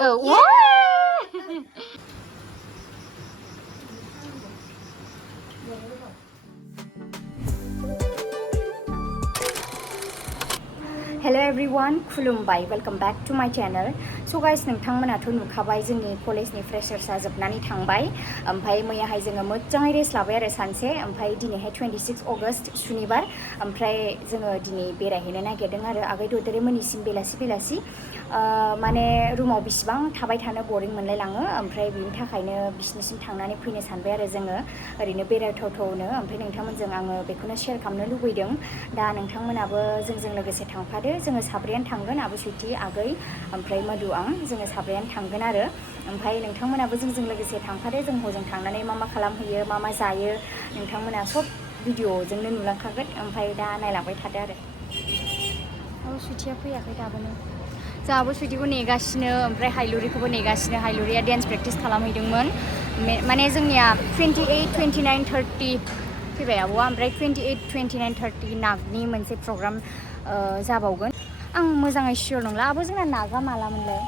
Hello everyone, खुलुमबाय, welcome back to my channel. So guys, नोंथांमोनाथ' नुखाबाय जोंनि कलेजनि फ्रेशार्सआ जोबनानै थांबाय. ओमफ्राय मैयाहाय जोङो मोजाङै रेस्ट लाबाय आरो सानसे. ओमफ्राय दिनैहाय 26 अगस्ट सुनिबार. ओमफ्राय जोङो दिनै बेरायहैनो नागिरदों आरो आगै ददेरे मोननिसिम बेलासि माने रुमाव बिसिबां थाबाय थानो बरिं मोनलायलाङो. ओमफ्राय बिनि थाखायनो बिसिनिसिम थांनानै फैनो सानबाय आरो जोङो ओरैनो बेरायथावथावनो. ओमफ्राय नोंथांमोनजों आङो बेखौनो शेयार खालामनो लुबैदों. दा नोंथांमोनाबो जोंजों लोगोसे थांफादो. जोङो साब्रैयानो थांगोन, आब' सुइटि, आगै, ओमफ्राय मधु, आं जोङो साब्रैयानो थांगोन आरो. ओमफ्राय नोंथांमोनाबो जोंजों लोगोसे थांफादो. जों हजों थांनानै मा खालामहैयो, मा जायो, नोंथांमोना सब भिडिअ'जोंनो नुलांखागोन. ओमफ्राय दा नायलांबाय थादो आरो. आब' सुइटिया फैयाखै दाबोनो. जों आब' सुइटिखौ नेगासिनो, ओमफ्राय हाइलुरिखौबो नेगासिनो. हाइलुरिया डेन्स प्रेक्टिस खालामहैदोंमोन. माने जोंनिया 28, 29, 30 फैबाय आब'आ. ओमफ्राय 28, 29, 30 नागनि मोनसे प्रग्राम जाबावगोन. आं मोजाङै सियर नंला. आब' जोंना नागा मालामोनलाय?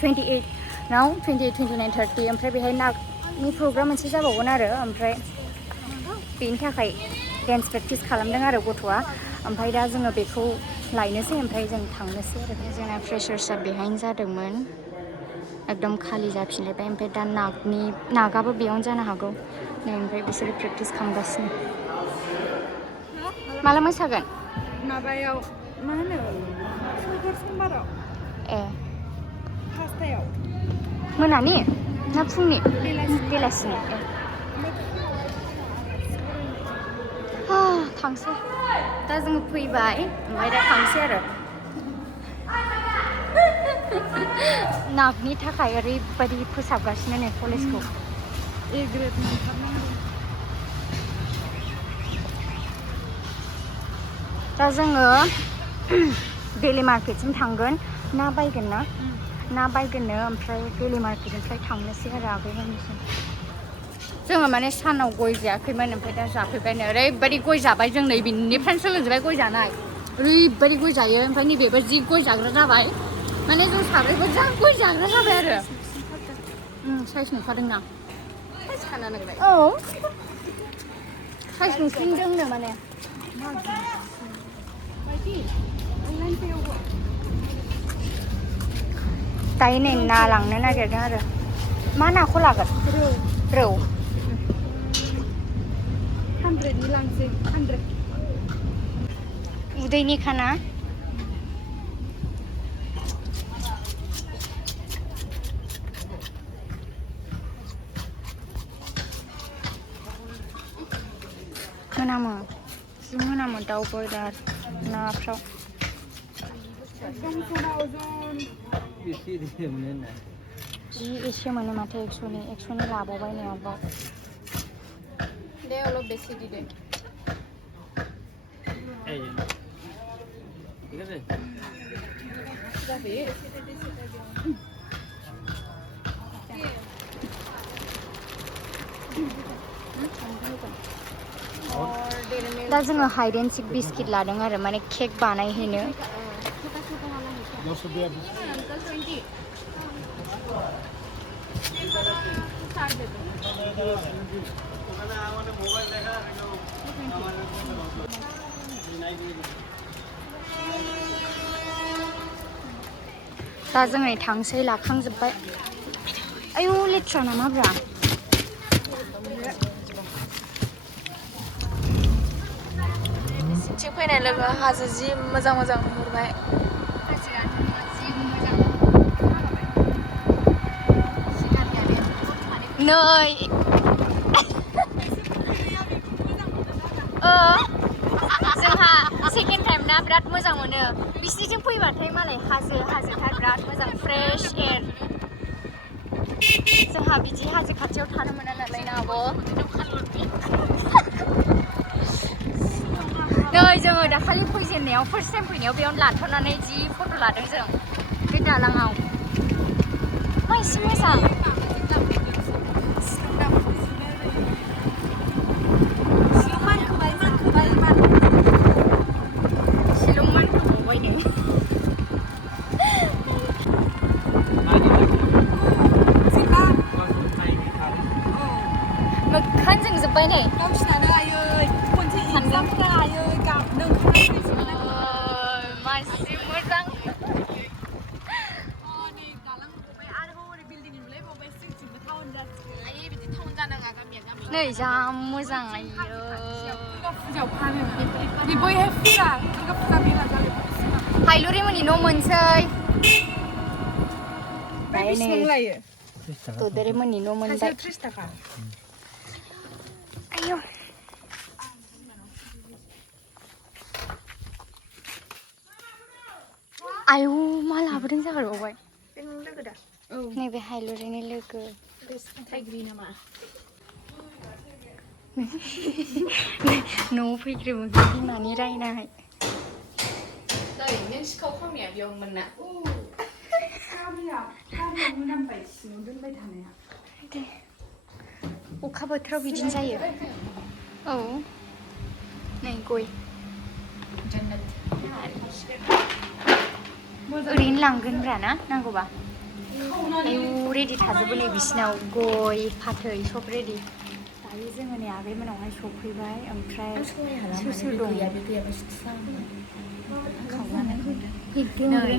28 नाव 28, 29, 30. ओमफ्राय बेहाय नागनि प्रग्राम मोनसे जाबावगोन आरो. ओमफ्राय बेनि थाखाय डेन्स प्रेक्टिस खालामदों आरो गथ'आ. ओमफ्राय दा जोङो बेखौ लायनोसै, ओमफ्राय जों थांनोसै आरो. जोंना फ्रेशार्सआ बेहायनो जादोंमोन, एकदम खालि जाफिनलायबाय. ओमफ्राय दा नागाबो बेयावनो जानो हागौ. नै ओमफ्राय बिसोरो प्रेक्टिस खालामगासिनो. माला मोसागोन? माबायाव मा होनो समबाराव फासथायाव मोनानि ना फुंनि? बेलासिनि थांसै. दा जोङो फैबाय, ओमफ्राय दा थांसै आरो. नागनि थाखाय ओरैबायदि फोसाबगासिनो नै कलेजखौ. ग्रेड मोनथारनांगौ. दा जोङो डेलि मार्केटसिम थांगोन. ना बायगोन बायगोननो. ओमफ्राय डेलि मार्केटनिफ्राय थांनोसै आरो आगैमोननिसिम. जोङो माने सानाव गय जायाखैमोन, ओमफ्राय दा जाफैबायनो. ओरैबायदि गय जाबाय जों नै बिनिफ्रायनो सोलोंजोबबाय गय जानाय. ओरैबायदि गय जायो. ओमफ्राय नैबेबो जि गय जाग्रा जाबाय. माने जों साब्रैबो जा गय जाग्रा जाबाय आरो. साइज नुखादोंना? साइज खाना नोंलाय? औ, साइज नुफिनदोंनो माने. दायो नै ना लांनो नागिरदों आरो. मा नाखौ लागोन? रौ 100नि लांसै. 100 उदैनि खाना. मोनामो, जि मोनामो दाउ ब्रयलार नाफ्राव. जि एसे मोनो माथो 100नि लाबावबाय नै आब'. दे অলপ বেশি দি দে। এই যে ঠিক আছে যাবে। दा जोङो हाइड एन्ड सिक बिस्किट लादों आरो, माने केक बानायहैनो. दा जोङो थांसै, लाखांजोब्बाय. आयौ लेथ्रा नामाब्रा? बिसिनिथिं फैनाय लोगो हाजो जि मोजां नुहुरबाय. नै जोंहा सेकेन्ड टाइम ना बिराद मोजां मोनो. बिसिनिथिं फैबाथाय मालाय हाजोथार बिराद मोजां फ्रेश एयार. जोंहा बिदि हाजो खाथियाव थानो मोना नालाय ना आब'. नै जोङो दाखालि फैजेननायाव फार्स्ट टाइम फैनायाव बेयावनो लाथ'नानै जि फट' लादों जों बे दालाङाव. मा एसे मोजां. शिलं मानखोबावबाय नै. मासि मोजां नै जा मोजां आयो हायलुरि मोननि न' मोनसै ददेरे मोननि न' मोनबाय आयौ आयौ मा लाबोदों जाबाय नैबे हायलुरिनि लोगो न'आव फैग्रोमोन बिमानि रायनाय नों सिखाव खावनाया बेयावमोन ना दे अखा बोथोराव बिदिनो जायो औ नै गय ओरैनो लांगोनब्रा ना नांगौबा आयौ रेडि थाजोबो नै बिसिनाव गय फाथै सब रेडि दायो जोङो नै आगैमोनावहाय सफैबाय ओमफ्राय सोर सोर दं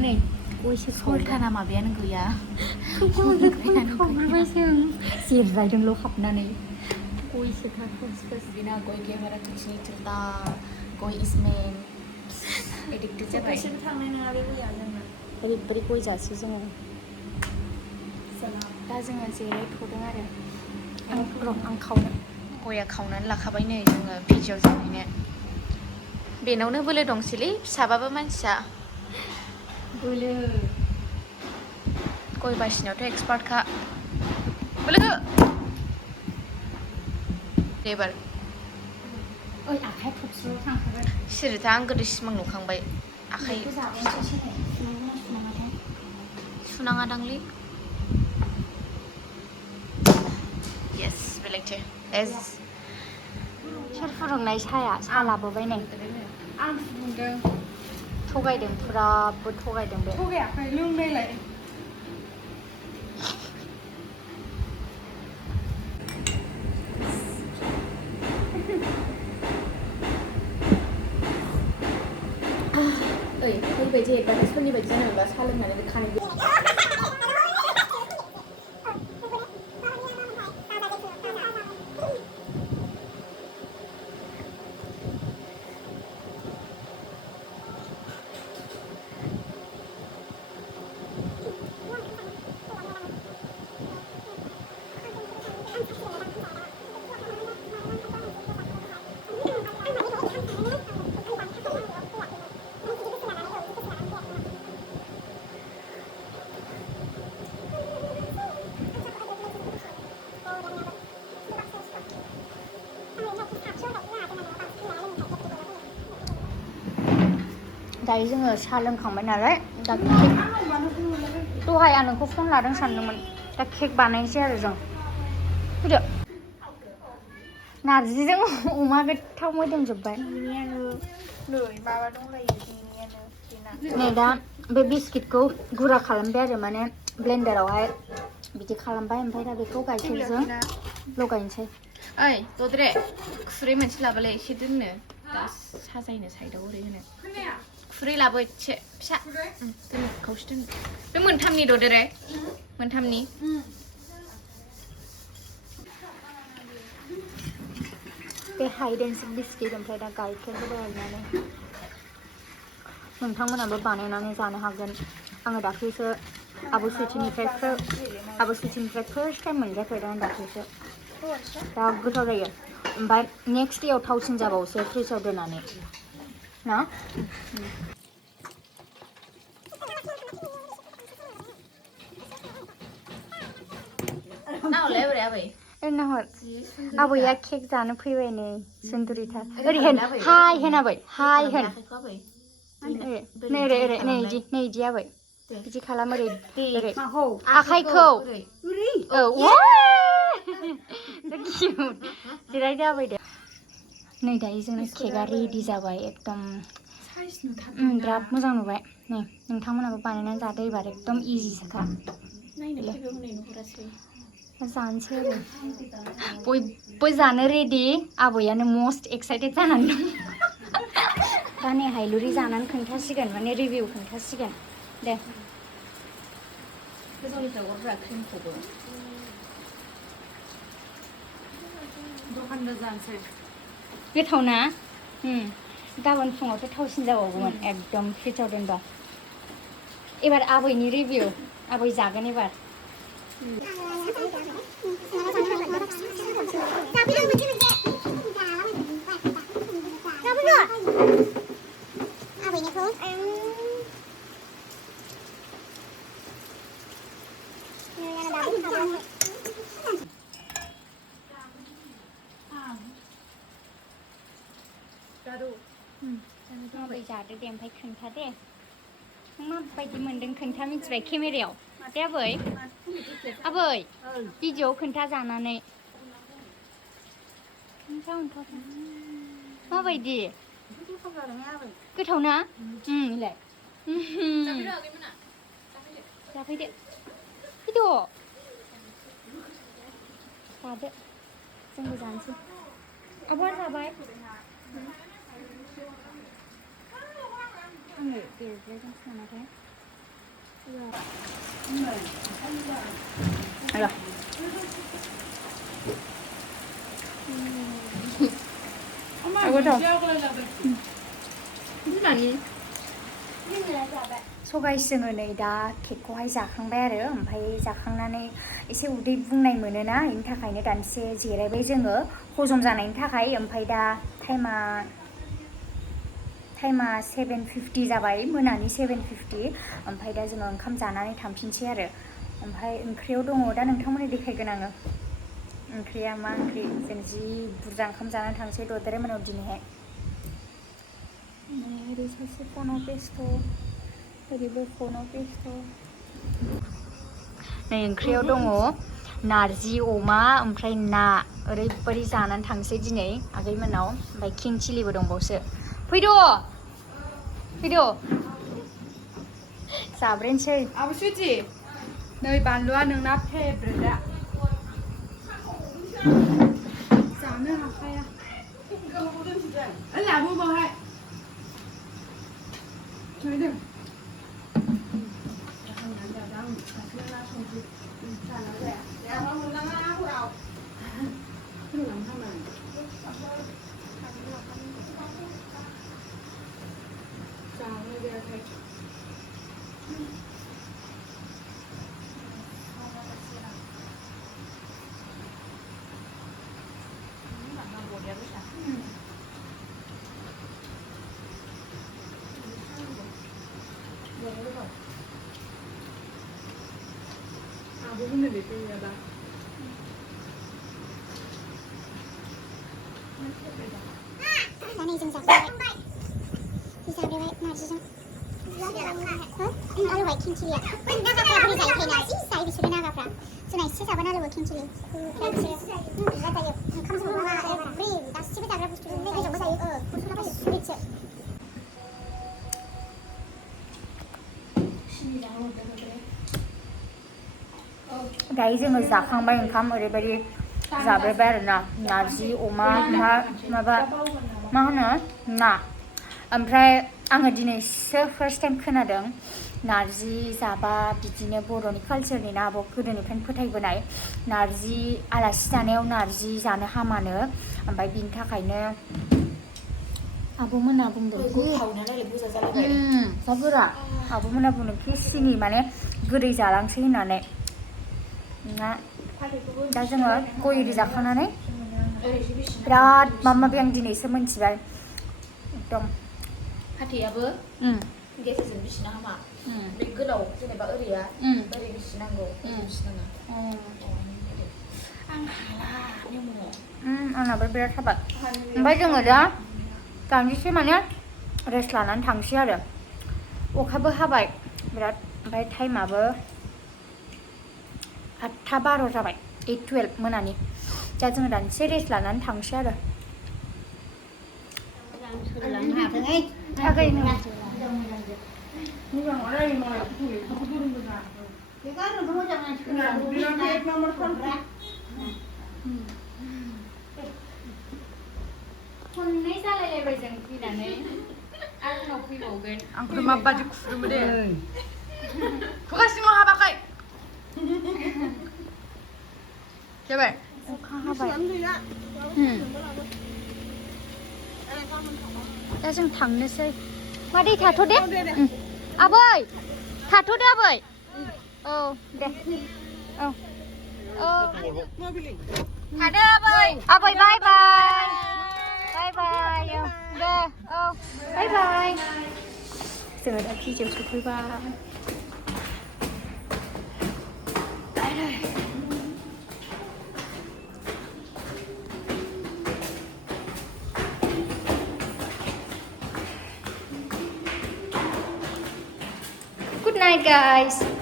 नै गयसो सल्टाना माबायानो गैया जिरायदोंल' हाबनानै गयसोखा बिना गय गैयाबारा किसनि चिलता गय इसमेन एडिक्टेड जाबाय थांनाय नङा बे गया जोंना ओरैबायदि गय जासै जोङो दा जोङो जिरायथ'दों आरो आं खावनो गया खावनानै लाखाबाय नै जोङो पिजिआव जाहैनो बेनावनो बोलो दंसैलै फिसाबाबो मानसिया बोलो गय बासिनायावथ' एक्सपार्टखा बोलो दे एबार ओइ आखाइ थबस्र'ल' थांखागोन सिरिथा आं गोदो सिमां नुखांबाय आखाइ सुनाङा दांलै येस बेलेगथो एस सोर फुदुंनाय साहा लाबोबाय नै आं फुदुंदों थगायदों फुराबो थगायदों बे थगायाखै लोंनायलाय ओइ बैबायदि एडभार्टाइजफोरनि बायदि जानांगौबा साहा लोंनानै खानाय दायो जोङो साहा लोंखांबाय नालाय दा केक दहाय आं नोंखौ फन लादों सानदोंमोन दा केक बानायनोसै आरो जों फैदो नारजिजों अमा गोथाव मोदोमजोब्बाय नै दा बे बिस्किटखौ गुरा खालामबाय आरो माने ब्लेन्डारावहाय बिदि खालामबाय ओमफ्राय दा बेखौ गाइखेरजों लगायनोसै ओइ दद्रे खुरै मोनसे लाबालाय एसे दोननो दा साजायनो साइडआव ओरै होनो खुरै लाबो एसे फिसा दोन खावसे दोन बे मोनथामनि ददेरे मोनथामनि बे हाइड एन्ड सिक बिस्किट ओमफ्राय दा गाइखेर होबाय आरोनानै नोंथांमोनाबो बानायनानै जानो हागोन आङो दाख्लैसो आब' सुइटिनिफ्राय फार्स्ट टाइम मोनजाफेरदों आं दाख्लैसो दा गोथाव जायो ओमफ्राय नेक्स्ट डेआव थावसिन जाबावसो फ्रिजआव दोननानै ना नाहर आबैया केक जानो फैबाय नै सुन्दुरिथार ओरै होन हाय होन आबै हाय होन नै ओरै ओरै नै इदि आबै बिदि खालाम ओरै ओरै आखाइखौ औ जिरायदो आबै दे नै दायो जोंना केकआ रेडि जाबाय एकदम बिराद मोजां नुबाय नै नोंथांमोनाबो बानायनानै जादो एबार एकदम इजिसोखा जानोसै आरो बयबो जानो रेडि आबैयानो मस्ट एक्साइटेड जानानै दं दा नै हायलुरि जानानै खोन्थासिगोन माने रिभिउ खोन्थासिगोन दे गोजौनिफ्राय हरब्रा क्रिमखौबो दखानबो जानोसै गोथाव ना गाबोन फुङावथ' थावसिन जाबावगौमोन एकदम फ्रिजाव दोनबा एबार आबैनि रिभिउ आबै जागोन एबार माबायदि जादो दे ओमफ्राय खोन्था दे नों माबायदि मोन्दों खोन्था मिथिबाय केमेरायाव दे आबै आबै भिडिअ'आव खोन्था जानानै माबायदि गोथाव ना इलाय जाफैदो फैद' जादो जोंबो जानोसै आब'आ जाबाय आंनो देरद्रायगासिनो नामाथाय स' गाइस जोङो नै दा केकखौहाय जाखांबाय आरो ओमफ्राय जाखांनानै एसे उदै बुंनाय मोनोना बेनि थाखायनो दानसे जिरायबाय जोङो हजम जानायनि थाखाय ओमफ्राय दा टाइमा 7:50 जाबाय मोनानि 7:50 ओमफ्राय दा जोङो ओंखाम जानानै थांफिनसै आरो ओमफ्राय ओंख्रियाव दङ दा नोंथांमोननो देखायगोन आङो ओंख्रिया मा ओंख्रि जों जि बुरजा ओंखाम जानानै थांसै ददेरे मोनाव दिनैहाय ओरै सासे फनाव बेस्थ' ओरैबो फनाव बेस्थ' नै ओंख्रियाव दङ नारजि अमा ओमफ्राय ना ओरैबायदि जानानै थांसै दिनै आगैमोनाव ओमफ्राय किं चिलिबो दंबावसो फैद' जाब्रेनोसै आब' सुइटि नै बानलुआ नोंना फेभरेटआ जानो हाखाया लाबो बावहाय 아버지는 몇 병이야? 나는 지금 자brejwbai 이 자brejwbai 나지죠? 알로바이 킹칠이야. 나가프라 우리 자이 나지? 사이 비추리 나가프라. 수나 이치 자반 알로바 킹칠이. 그렇지. 맞아요. 감사합니다. 우리 나 집에 자brejwbai 비추는데 그 정도 사이 그렇지. 그렇지. दायो जोङो जाखांबाय ओंखाम ओरैबायदि जाब्रेबाय आरोना नारजि अमा माबा मा होनो ना ओमफ्राय आङो दिनैसो फार्स्ट टाइम खोनादों नारजि जाबा बिदिनो बर'नि कालचारनि ना आब' गोदोनिफ्रायनो फोथायबोनाय नारजि आलासि जानायाव नारजि जानो हामानो ओमफ्राय बिनि थाखायनो आब'मोना बुंदों जा गोरा आब'मोना बुंदों कि सिनि माने गोदै जालांसै होननानै ना दा जोङो गय एरि जाखांनानै बिराद माबा माबि आं दिनैसो मोनथिबाय एकदम फाथैयाबो गेजेरजों बिसिनो हामा बे गोलाव जेनेबा ओरैया ओरै बिसिनांगौ ओरै बिसिनाङा आं हाला आंनाबो बिराद हाबाय ओमफ्राय जोङो दा दानदिसे माने रेस्ट लानानै थांसै आरो अखाबो हाबाय बिराद ओमफ्राय टाइमाबो 8:12 जाबाय 8:12 मोनानि दा जोङो दानदिसे रेस्ट लानानै थांसै आरो खननै जालायलायबाय जों फैनानै आंनाव फैबावगोन आंखौ माबादि खुरुमो दे खुगा सिङाव हाबाखै जाबाय अखा हाबाय दा जों थांनोसै मादै थाथ'दे आबै थाथ'दे आबै औ दे औ औ थादो आबै आबै बाय बाय बाय बाय औ दे औ बाय बाय जोङो दा पिजिआव सफैबाय Good night, guys.